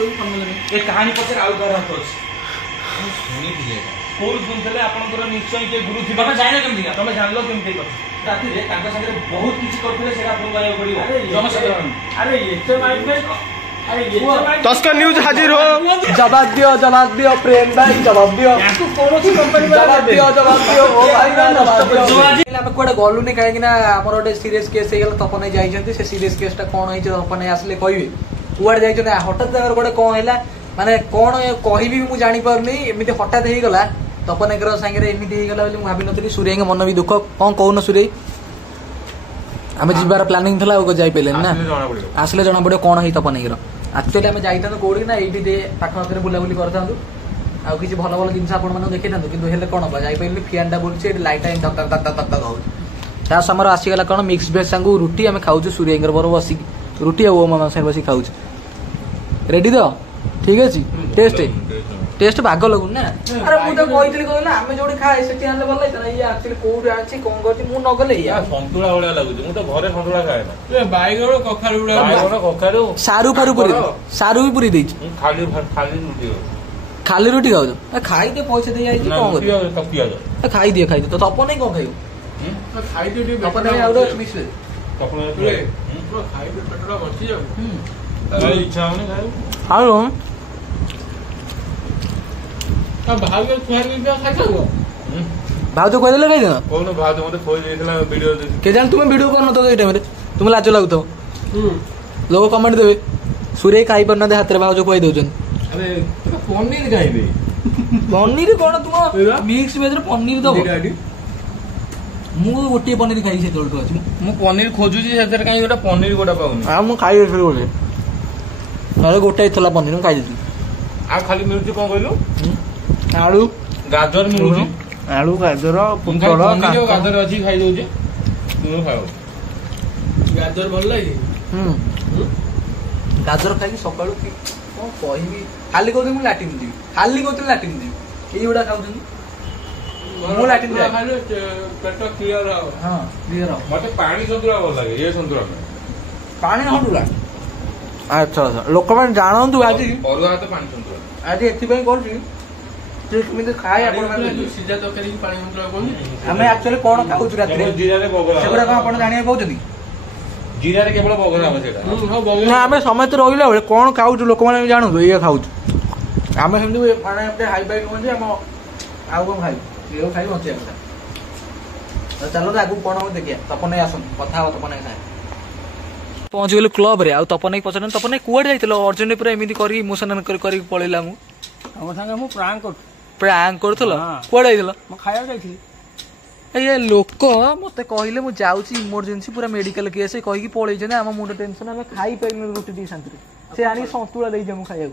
ए कहानी पछरे आउ घर हाथ अछि सुनी दिए कोर सुनथले आपनकर निश्चय के गुरु थी तमे जाने केमति तमे जानलो केमति कर राती रे ताका संगे बहुत किछि करथले सेरा आपन गाय पड़िबो समस्या अरे एते माइक में तस्कर न्यूज हाजिर हो जवाब दियो प्रेम भाई जवाब दियो कोनोसी कंपनी जवाब दियो ओ भाई हम कोडे गलु नै काहे कि ना हमर ओटे सीरियस केस हे गेल तपन नै जाई छथि से सीरियस केसटा कोन होई छै तपन नै आसले कहबे कुआड जाई छने हठात जगर कोडे कोन हैला माने कोन कहबी मु जानि परनी एमिते हठात हे गेला तपन एकर संगे रे एमिते हे गेला बोली मु भाबी नथि सूर्य के मन भी दुख कोन कहउन सूर्य हमें जीवार प्लानिंग थला ओ जाई पेले ना आसले जणा पड़े कोन हेई तपन एकर एक्चुअली हमें जाइता कोडी ना एठी दे पाखा पाखरे बुला बुली करथांदु आ किछि भलो भलो जिंस आपण माने देखैथांदु किंतु हेले कोन बा जाई पेले फियानडा बोलछि एठी लाइट टाइम तक तक तक तक हो ता समर आसी गेला कोन मिक्स वेज संगु रोटी हमें खाउछु सूर्यंगर बर बसी रोटी आ ओ मामा से बसी खाउछु रेडी तो ठीक अछि टेस्ट भाग लगुन ना अरे मु तो कहितली कहला हमें जोडी खाए सेठी आनले भल लाइता ये एक्चुअली कोड आछि कोन करछि मु न गले या संतुला होले लागुछि मु तो घरे संतुला खाए ना ए बाईगण कखारू उडा बाईगण कखारू सारू फारू पुरी सारू भी पुरी देछि खाली रोटी खाउ ए खाई दे पैसे दे आइ कोन कर ए खाई दे तो तपन नै कोन खाइयो खाई दे तपन नै आउडो मिक्स तपन रे खाई दे पेटरा बची जाऊ अरे इच्छा होने खायो हालो भाव के तुहार के खाइलो भाव तो कहले लगाई देना कोन भाव तो मते खोज देला वीडियो के जान तुम वीडियो करन तो ए टाइम रे तुम लाज लागतो लोग कमेंट देबे सूर्य खाई पर न दे हाथ रे भाव जो कहि दोजन अरे पनीर खाइबे पनीर कोन तुम मिक्स वेज रे पनीर दो मु गोटी पनीर खाई से तोड़ अछि मु पनीर खोजु छी सेतर काई गोटा पनीर गोटा पाउनी आ मु खाई फिर बोले अरे गोटा इथला पनीर मु खाई देती आ खाली मिलुची कोन कहलु आलू गाजर मिलुची आलू गाजर पुटल गाजर अछि खाई दउ जे तू खाओ गाजर भल लागी गाजर खाई सकाळू की कोन कहिबी खाली कहू मु लाटिन जी खाली कहू लाटिन जी केई उडा खाउछन मु लाटिन जा खाली पेट क्लियर हो हां क्लियर हो मते पानी संतुला भल लागे ये संतुला पानी हडुला अच्छा अच्छा लोक मन जानंतु आज अरुआ तो पानी संतुला आज एथि पई करछि जे केमिते खाय आपण माने सीधा तकरी पानी संतुला कोन हमें एक्चुअली कोन खाउछु रात्री जीरा रे बगरा सेबरा कोन आपण जानिया कहउछनी जीरा रे केवल बगरा हो सेटा हां बगरा ना हमें समय तो रहिला बेले कोन खाउछु लोक माने जानंतु ये खाउछु हमें हमदि माने अपने हाई बाई कोन जे हम आउ कोन खाइ ये खाइ बचिया କଥା चलो तो आगु कोन हो देखिया तपन नै आसन कथा हो तपन नै खाए पहुंच गेल क्लब रे आ तपन नै पछन तपन नै कुआड जाइतलो अर्जुन पूरा एमिति करी मोशन करी पळेला मु हम संगे मु प्रांक करथलो कुआड जाइतलो म खाया जाइथि ए लोक मते कहिले मु जाउची इमरजेंसी पूरा मेडिकल केस कहि कि पळै जने हम मुंड टेंशन हम खाई पाइल रोटी दी शांति से आनी संतुला देइ जमु खाइया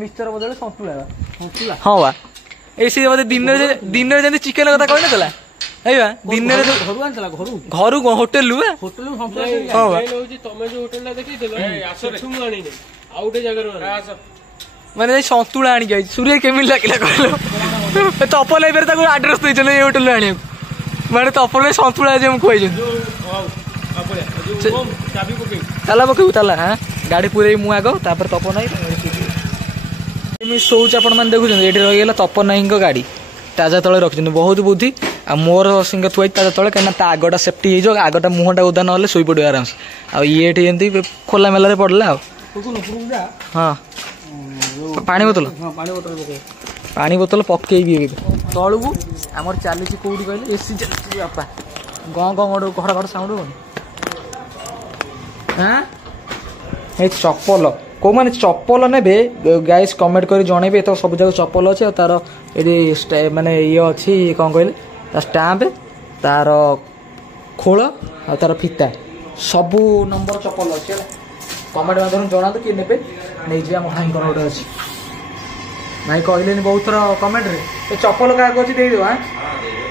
मिक्सचर बदले संतुला हां वा एसी मते दिन रे जने चिकन कथा कहले तला एबा दिन रे घरु आनला घरु होटल लु संतुला हां वा तमे जो होटल ना देखि देलो सेठु मु आनी नै आउटे जगह माने संतुला आनी गई सूर्य केमिल लागिला कहलो तपल एबेर ताको एड्रेस दे चले ए होटल आनी माने तपल संतुला जे हम खोइ चाबी पके ताला पके ताला हां गाड़ी पूरे मु आगो तापर तप नै एमी सोच आपण मान देखु एठी रहि गेला तप नाइंग गाड़ी ताजा तळे रखिन बहुत बुद्धि आ मोर सिंग थुई ताजा तळे कना ता आगोटा सेफ्टी हे जो आगोटा मुहटा उदा नहले सोई पडो आराम आ ये एठी एंती खोला मेला रे पडला हां पानी बोतल पानी बोतल पकई भी तलू आमर चली कौटी कहले एसी चलती बापा गँ गँ घड़ घड़ साउंड हो चप्पल कौ मैंने चप्पल ने गाइस कमेंट कर जनइबे तो सब जगह चप्पल अच्छे तार ये माने ये अच्छी कौन कहले स्टाम्प तार खोल आ तार फिता सबू नंबर चप्पल अच्छे कमेंट माध्यम जना किए ने नहीं जी आम भाई गोटे अच्छी भाई कहले बहुत थर कमेंट रे चप्पल क्या अच्छी देदेव हाँ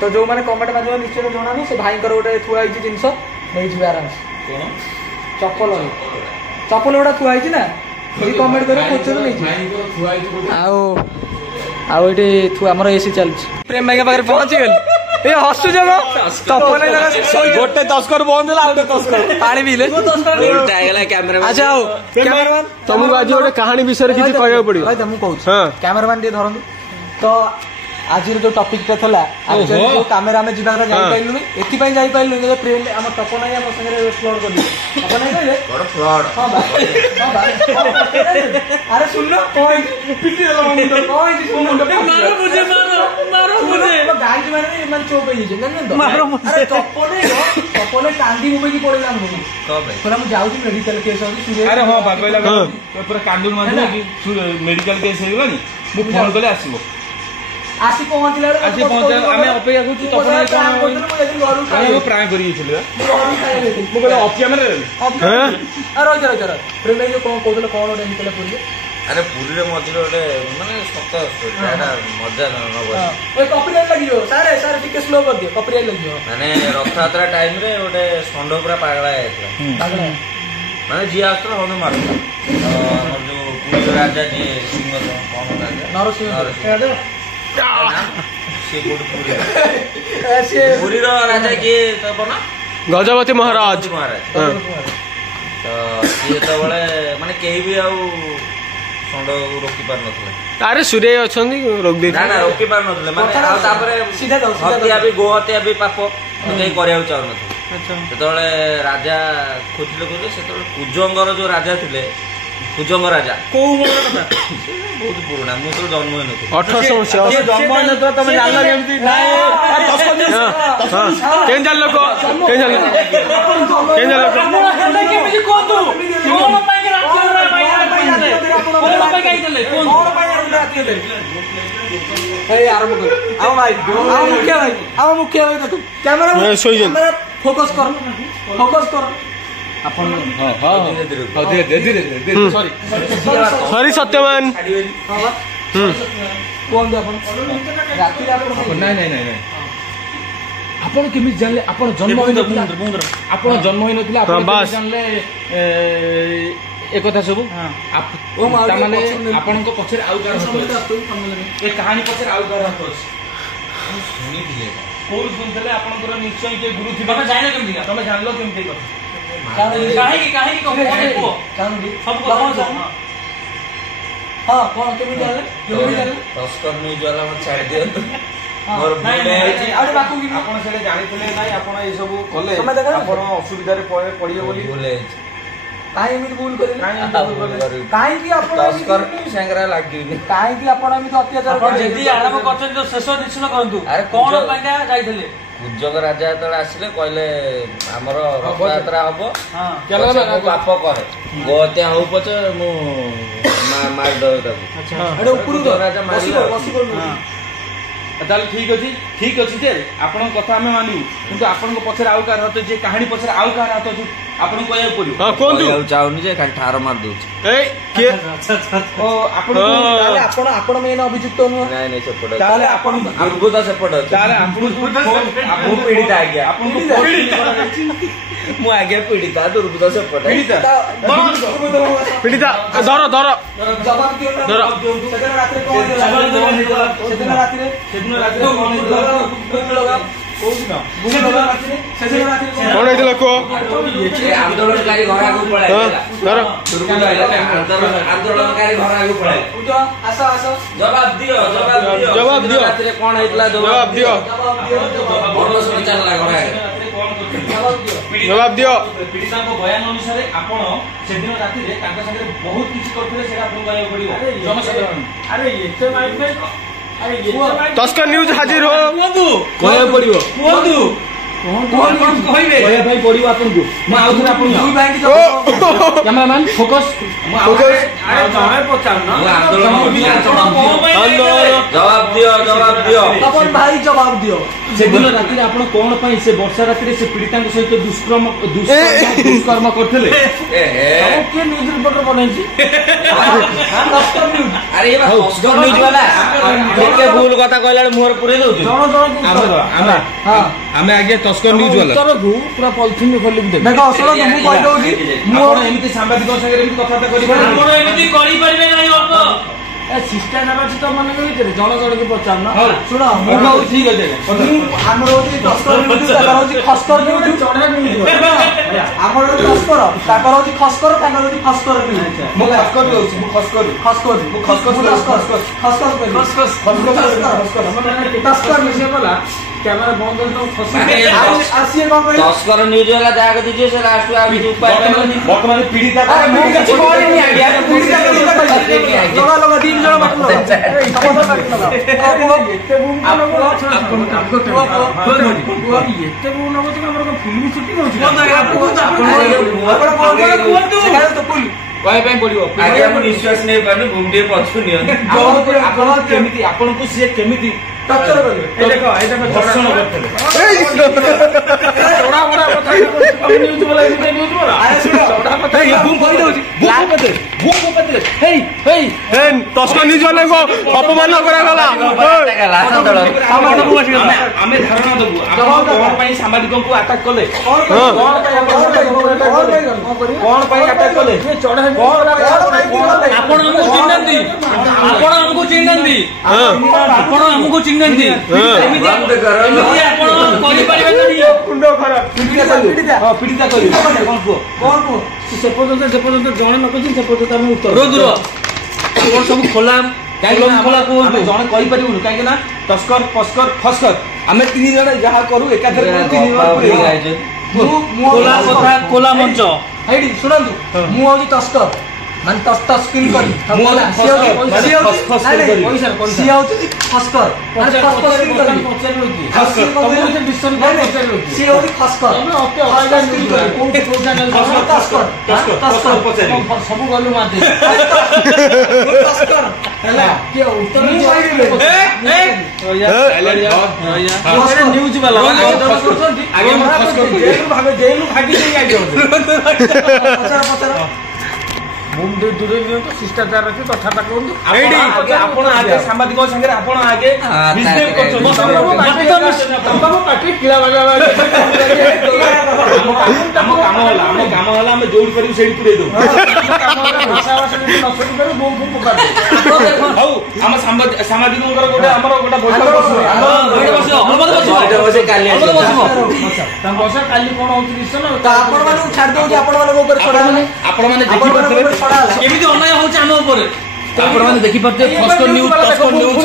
तो जो मैंने कमेंट माध्यम निश्चय जना से भाई गोटे थुआई जिनस नहीं जी आराम से चप्पल चप्पल गोटा थुआई ना कमेंट कर आउ ये आमर एसी चलती प्रेम भाई पाखे पहुंची गली ଏ ହସୁଛ କଣ? ତପନ ଗୋଟେ ତସ୍କର ବନ୍ଦ ହେଲା ଆଉ ଗୋଟେ ତସ୍କର ପାଣି ପିଇଲେ। ଆଚ୍ଛା ହଉ କ୍ୟାମେରାମ୍ୟାନ ତମକୁ ଆଜି ଗୋଟେ କାହାଣୀ ବିଷୟରେ କିଛି କହିବାକୁ ପଡିବ। ମୁଁ କହୁଛି କ୍ୟାମେରାମ୍ୟାନ ଟିକେ ଧରନ୍ତୁ ତ ଆଜିର ଯୋଉ ଟପିକ ଟା ଥିଲା ଯୋଉ କାମରେ ଆମେ ଯିବା କଥା ଯାଇପାରିଲୁନି ଏଥିପାଇଁ ଯାଇପାରିଲୁନି ଯେ ଫ୍ରେଣ୍ଡ ଆମ ତପନ ଭାଇ ଆମ ସାଙ୍ଗରେ ଫ୍ଲଡ୍ କରିଦେଲେ। ତପନ ଭାଇ କହିଲେ ଆରେ ଶୁଣ ଗାଈ ମାନେ ଏମାନେ ଚୋପ ହେଇଯାଇଛି ତପନ କାନ୍ଦି ମୁବେଇକି ପଳେଇଲା ଆମକୁ କହିଲା ମୁଁ ଯାଉଛି ମେଡିକାଲ କେସ୍ ଅଛି। ଆରେ ହଁ ବା କହିଲା ପୁରା କାନ୍ଦୁନ ମାରିଲା କି ମେଡିକାଲ କେସ୍ ହେଇଗଲାଣି ମୁଁ ଫୋନ କଲେ ଆସିବ ଆସି ପହଞ୍ଚିଲା ଆସି ପହଞ୍ଚିଲା ଆମେ ଅପେକ୍ଷା କରୁଛୁ ତପନ ପ୍ରାୟ କରି ଯାଇଥିଲି ମୁଁ କହିଲି ଅଫ୍ କ୍ୟାମେରା ପ୍ରେମ ଯୋଉ କଣ କହୁଥିଲେ କଣ ଗୋଟେ ଏମିତି ପୁରୀରେ ଆରେ ପୁରୀରେ ମଝିରେ ଗୋଟେ ମାନେ ସତ ମଜା କପିରାଇଟ୍ ଲାଗିଯିବ ସାର୍ ସାର୍ ଟିକେ ସ୍ଲୋ କରିଦିଅ କପିରାଇଟ୍ ଲାଗିଯିବ। ମାନେ ରଥଯାତ୍ରା ଟାଇମରେ ଗୋଟେ ଷଣ୍ଢ ପୁରା ପାଗଳା ଯାଇଥିଲା ମାନେ ଯିଏ ଆସୁଥିଲା ଷଣ୍ଢ ମାରୁଥିଲା ଆମର ଯୋଉ ପୁରୀର ରାଜା ଯିଏ ସିଂହ କଣ ରାଜା ନରସିଂହ ସିଏ କୋଉଠି ପୁରୀର ରାଜା କିଏ ତପ ନା ଗଜପତି ମହାରାଜ ମହାରାଜ ତ ସିଏ ଯେତେବେଳେ ମାନେ କେହି ବି ଆଉ ଷଣ୍ଢକୁ ରୋକି ପାରୁନଥିଲେ। ଆରେ ସୂର୍ୟ ଅଛନ୍ତି ରୋକି ନା ରୋକି ପାରୁନଥିଲେ ମାନେ ଆଉ ତାପରେ ହତ୍ୟା ବି ଗୋ ହତ୍ୟା ବି ପାପ କେହି କରିବାକୁ ଚାହୁଁନଥିଲେ। ଯେତେବେଳେ ରାଜା ଖୋଜିଲେ ସେତେବେଳେ କୁଜଙ୍ଗର ଯୋଉ ରାଜା ଥିଲେ କୁଜଙ୍ଗ ରାଜା କୋଉ କଥା ବହୁତ ପୁରୁଣା ମୁଁ ତ ଜନ୍ମ ହେଇନଥିଲି 1800 ଜନ୍ମ ହେଇନଥିଲା ତମେ ଜାଣିଲ କେମିତି ଫୋକସ୍ କର ସରି ସତ୍ୟବାନ କୁହନ୍ତୁ ନାଇଁ ଆପଣ କେମିତି ଜାଣିଲେ ଆପଣ ଜନ୍ମ ହେଇନଥିଲା ଆପଣ ଜନ୍ମ ହେଇନଥିଲା ଆପଣ ଜାଣିଲେ একথা সবু তাମାନେ ଆପଣଙ୍କ ପଛରେ ଆଉ କାହାର ହାତ ଅଛି ଏ କାହାଣୀ ପଛରେ ଆଉ କାହାର ହାତ ଅଛି ଶୁଣିଥିଲେ କୋଉଠୁ ଶୁଣିଥିଲେ ଆପଣଙ୍କର ନିଶ୍ଚୟ କିଏ ଗୁରୁ ଥିବେ ତମେ ଜାଣିଲ କେମିତି ତମେ ଜାଣିଲ କେମିତି କଥା କାହିଁକି ହଁ କଣ କେମିତି ଜାଣିଲେ ତସ୍କର ନ୍ୟୁଜ୍ ବାଲା ମତେ ଛାଡି ଦିଅନ୍ତୁ ଆପଣ ସେଟା ଜାଣିଥିଲେ ନାଇଁ ଆପଣ ଏସବୁ କଲେ ଆପଣ ଅସୁବିଧାରେ ପଡିବେ ବୋଲି ଭୁଲ କାହିଁ ଏମିତି ଭୁଲ କରିବେ କାହିଁକି ଆପଣ ସାଙ୍ଗରେ ଲାଗିନି କାହିଁକି ଆପଣ ଏମିତି ଅତ୍ୟାଚାର ଯଦି ଆରମ୍ଭ କରିଛନ୍ତି ତ ଶେଷ ନିଶ୍ଚୟ କରନ୍ତୁ କଣ ପାଇଁକା ଯାଇଥିଲେ କୁଜଙ୍ଗ ରାଜା ଯେତେବେଳେ ଆସିଲେ କହିଲେ ଆମର ରଥଯାତ୍ରା ହବ ପାପ କରେ ଗୋ ହତ୍ୟା ହଉ ପଛେ ମୁଁ ମାରିଦେବ ତାକୁ ରାଜା ମାରିଲେ ତାହେଲେ ଠିକ ଅଛି ଯେ ଆପଣଙ୍କ କଥା ଆମେ ମାନିବୁ କିନ୍ତୁ ଆପଣଙ୍କ ପଛରେ ଆଉ କାହାର ହାତ ଅଛି କାହାଣୀ ପଛରେ ଆଉ କାହାର ହାତ ଅଛି ଆପଣଙ୍କୁ କହିବାକୁ ପଡିବ କହିବାକୁ ଚାହୁଁନି ଯେ ଖାଲି ଠାର ମାରି ଦଉଛି ଆପଣ ମେନ୍ ଅଭିଯୁକ୍ତ ନୁହଁ ନାଇଁ ସେପଟେ ତାହେଲେ ଆପଣ ଦୁର୍ବୃତ୍ତ ସେପଟେ ଅଛି ତାହେଲେ ଆପଣଙ୍କୁ ପୀଡ଼ିତା ଆଜ୍ଞା ଆପଣଙ୍କୁ ମୁଁ ଆଜ୍ଞା ପୀଡ଼ିତା ଦୁର୍ବୃତ୍ତ ସେପଟେ ପୀଡ଼ିତା ଧର ଜବାବ ଦିଅ ସେଦିନ ରାତିରେ କଣ ହେଇଥିଲା କୁହ ଆନ୍ଦୋଳନକାରୀ ଘର ଆଗକୁ ପଳାଇଲା ଆନ୍ଦୋଳନକାରୀ ଘର ଆଗକୁ ପଳାଇଲା ଜବାବ ଦିଅ ରାତିରେ କଣ ହେଇଥିଲା ଜବାବ ଦିଅ ଚାଲିଲା ଘର ଆଗରେ ଜବାବ ଦିଅ ପୀଡ଼ିତାଙ୍କ ବୟାନ ଅନୁସାରେ ଆପଣ ସେଦିନ ରାତିରେ ତାଙ୍କ ସାଙ୍ଗରେ ବହୁତ କିଛି କରିଥିଲେ ସେଇଟା ଆପଣଙ୍କୁ କହିବାକୁ ପଡିବ ଜନସାଧାରଣ ତସ୍କର ନ୍ୟୁଜ୍ ହାଜିର ହୋ କହିବାକୁ ପଡିବ କହିବେ କହିବା ପାଇଁ ପଡିବ ଆପଣଙ୍କୁ ମୁଁ ଆଉ ଥରେ ଆପଣଙ୍କୁ କ୍ୟାମେରାମ୍ୟାନ ଫୋକସ୍ ଜବାବ ଦିଅ ଭାଇ ଜବାବ ଦିଅ ସେଦିନ ରାତିରେ ଆପଣ କଣ ପାଇଁ ସେ ବର୍ଷା ରାତିରେ ସେ ପୀଡ଼ିତାଙ୍କ ସହିତ ଦୁଷ୍କର୍ମ କରିଥିଲେ କିଏ ନ୍ୟୁଜ୍ ରିପୋର୍ଟର ବନେଇଛି ଆରେ ନ୍ୟୁଜ୍ ବାଲା କେତେ ଭୁଲ କଥା କହିଲା ବେଳେ ମୁହଁରେ ପୁରେଇ ଦଉଛି ଆମେ ଆଜ୍ଞା ତସ୍କର ନ୍ୟୁଜ୍ ବାଲା ପୁରା ପଲିଥିନ୍ ଖୋଲିକି ଦେବେ ଦେଖ ଅସଲ ମୁଁ କହିଦଉଛି ଆପଣ ଏମିତି ସାମ୍ବାଦିକ ସାଙ୍ଗରେ ଏମିତି କଥାବାର୍ତ୍ତା କରିପାରିବେ ଆପଣ ଏମିତି କରିପାରିବେ ନାହିଁ ଶିଷ୍ଟାଚାର ଅଛି ତମମାନଙ୍କ ଭିତରେ ଜଣ ଜଣକି ପଚାରୁନ ଶୁଣ ମୁଁ କହୁଛି ଠିକ ଅଛି ଆମର ହଉଛି ତସ୍କର ନ୍ୟୁଜ ତାଙ୍କର ହଉଛି ଖସ୍କର ନ୍ୟୁଜ ଚଢା ନ୍ୟୁଜ ଆମର ହଉଛି ତସ୍କର ତାଙ୍କର ହଉଛି ଖସ୍କର ତାଙ୍କର ହଉଛି ଖସ୍କର ନ୍ୟୁଜ ମୁଁ ଖସ୍କର ଦଉଛି ମୁଁ ଖସ୍କର ଖସ୍କର ମୁଁ ଖସ୍କର ତସ୍କର ମିଶିଆ କଲା କ୍ୟାମେରା ବନ୍ଦ କରି ତମ ଫସି ଆସିଏ କଣ କହିଲେ ତସ୍କର ନ୍ୟୁଜ ହେଲା ଯାହାକୁ ଦେଇଛି ସେ ଲାଷ୍ଟ ଆଉ କିଛି ଉପାୟ ପାଇବନି। ବର୍ତ୍ତମାନ ପୀଡ଼ିତା ମୁଁ କିଛି କରିନି ଆଜ୍ଞା ପୀଡ଼ିତା ଲଗା ଲଗା 3 ଜଣ ବାଟୁ ଲଗା ଏତେ ବହୁ ନବଛି ଆମର କଣ ଫିଲ୍ମ ସୁଟିଂ ହଉଛି କହିବା ପାଇଁ ପଡିବ ଆଜ୍ଞା ମୁଁ ନିଶ୍ୱାସ ନେଇ ପାରୁନି ଭୂମି ଟିକେ ପଛୁ ନିଅନ୍ତୁ। ଆପଣ କେମିତି ଆପଣଙ୍କୁ ସିଏ କେମିତି ଟର୍ଚର କରିବେ ଦେଖ ଧର୍ଷଣ କରିଥିଲେ ଚଢା ବଡା କଥା ନ୍ୟୁଜ ବୋଲା ନ୍ୟୁଜ ବୋଲା ଚଢା କଥା ମୁଁ କହିଦଉଛି ତସ୍କର ନ୍ୟୁଜ ମାନଙ୍କୁ ଅପମାନ କରାଗଲା। ଆମେ ଧାରଣା ଦବୁ ଆପଣ କଣ ପାଇଁ ସାମ୍ବାଦିକଙ୍କୁ ଆଟାକ କଲେ କଣ ପାଇଁ ଆଟାକ କଲେ ଆପଣ ଆମକୁ ଚିହ୍ନାନ୍ତି ଆପଣ ଆମକୁ ଚିହ୍ନାନ୍ତି ଆପଣ ଆମକୁ ଚିହ୍ନାନ୍ତି ଏମିତି ଆପଣ କରିପାରିବେନି ପୀଡ଼ିତା କରିବେ କଣ କୁହ ସେ ପର୍ଯ୍ୟନ୍ତ ଜଣେ ନ କହିଛନ୍ତି ସେ ପର୍ଯ୍ୟନ୍ତ ଆମେ ଉତ୍ତର ଦୂର ଆପଣ ସବୁ ଖୋଲା ଆମେ ଜଣେ କହିପାରିବୁନି କାହିଁକି ନା ତସ୍କର ପସ୍କର ଫସ୍କର ଆମେ 3 ଜଣ ଯାହା କରୁ ଏକାଥରେ 3 ଖୋଲା କଥା ଖୋଲା ମଞ୍ଚ ହେଇଟି ଶୁଣନ୍ତୁ ମୁଁ ହଉଛି ତସ୍କର ମାନେ ତସ୍କିନ କରି ସିଏ ହଉଛି ଖସ୍କର ମାନେ ତସ୍କିନ କରି ସିଏ ହଉଛି ଖସ୍କର ସବୁ ଗଲୁ ମାରି ହେଲା ନ୍ୟୁଜ ବାଲା ଜେଲରୁ ଭାଗି ଦୂରେଇ ନିଅନ୍ତୁ ଶିଷ୍ଟାଚାର ରଖି କଥାବାର୍ତ୍ତା କରନ୍ତୁ ଆପଣ ଆଗେ ସାମ୍ବାଦିକ ସାଙ୍ଗରେ ଆପଣ ଆଗେ ବିଜନେସ କରୁଛନ୍ତି ପାଟି କିଳା ବାଜା ଆମ କାମ ହେଲା ଆମେ ଯୋଉଠି କରିବୁ ସେଇଠି ପୁରେଇ ଦବୁ ହଉ ଆମ ସାମ୍ବାଦିକଙ୍କର ଗୋଟେ ଆମର ଗୋଟେ କାଲି କଣ ହଉଛି ନିଶ୍ଚୟ ଆପଣ ମାନଙ୍କୁ ଛାଡି ଦଉଛି ଆପଣ ମାନଙ୍କ ଉପରେ ଛଡା ହେଲେ ଆପଣ ମାନେ ଦେଖିପାରୁଥିବେ କେମିତି ଅନ୍ୟାୟ ହଉଛି ଆମ ଉପରେ ଆପଣ ମାନେ ଦେଖିପାରୁଥିବେ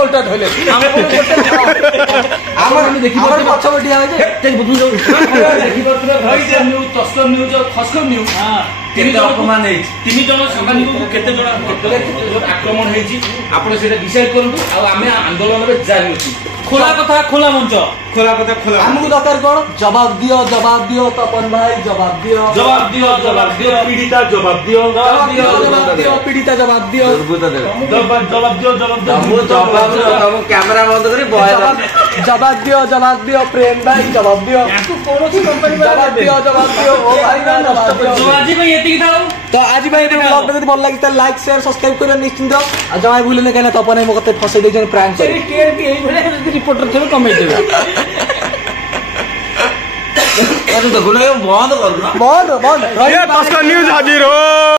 ଓଲଟା ଧଇଲେ ଆମର ପଛ ବଟିଆ ହଉଛି ଦେଖିପାରୁଥିବେ ତସ୍କର ନ୍ୟୁଜ ଖସ୍କର ନ୍ୟୁଜ 3 ଜଣ ଅପମାନ ହେଇଛି 3 ଜଣ ସାମ୍ବାଦିକଙ୍କୁ କେତେ ଜଣ ଆକ୍ରମଣ ହେଇଛି ଆପଣ ସେଇଟା ଡିସାଇଡ କରନ୍ତୁ ଆଉ ଆମେ ଆନ୍ଦୋଳନରେ ଜାରି ଅଛି ଖୋଲା କଥା ଖୋଲା ମଞ୍ଚ ଆମକୁ ଦରକାର କଣ ଜବାବ ଦିଅ ତପନ ଭାଇ ଜବାବ ଦିଅ ପୀଡ଼ିତା ଜବାବ ଦିଅ ପୀଡ଼ିତା ଜବାବ ଦିଅ କ୍ୟାମେରା ବନ୍ଦ କରି ଜବାବ ଦିଅ ପ୍ରେମ ଭାଇ ଜବାବ ଦିଅ ଜବାବ ଦିଅ ଓ ଭାଇ ଜବାବ ଦିଅ ଆଜି ପାଇଁ ଏତିକି ଥାଉ ତ ଆଜି ପାଇଁ ଯଦି ବ୍ଲଗଟା ଯଦି ଭଲ ଲାଗି ତାହେଲେ ଲାଇକ୍ ସେୟାର ସବସ୍କ୍ରାଇବ କରିବା ନିଶ୍ଚିନ୍ତ ଆଉ ଜମା ଭୁଲିନି କାହିଁକି ନା ତପନ ଭାଇ ମୋ କଥା ଫସେଇ ଦେଇଛନ୍ତି ପ୍ରାଙ୍କ କରି ଏଇଭଳିଆ ଯଦି ରିପୋର୍ଟର ଥିବେ କମେଇ ଦେବେ ବନ୍ଦ କରୁନ ବନ୍ଦ ତସ୍କର ନ୍ୟୁଜ ହାଜିର।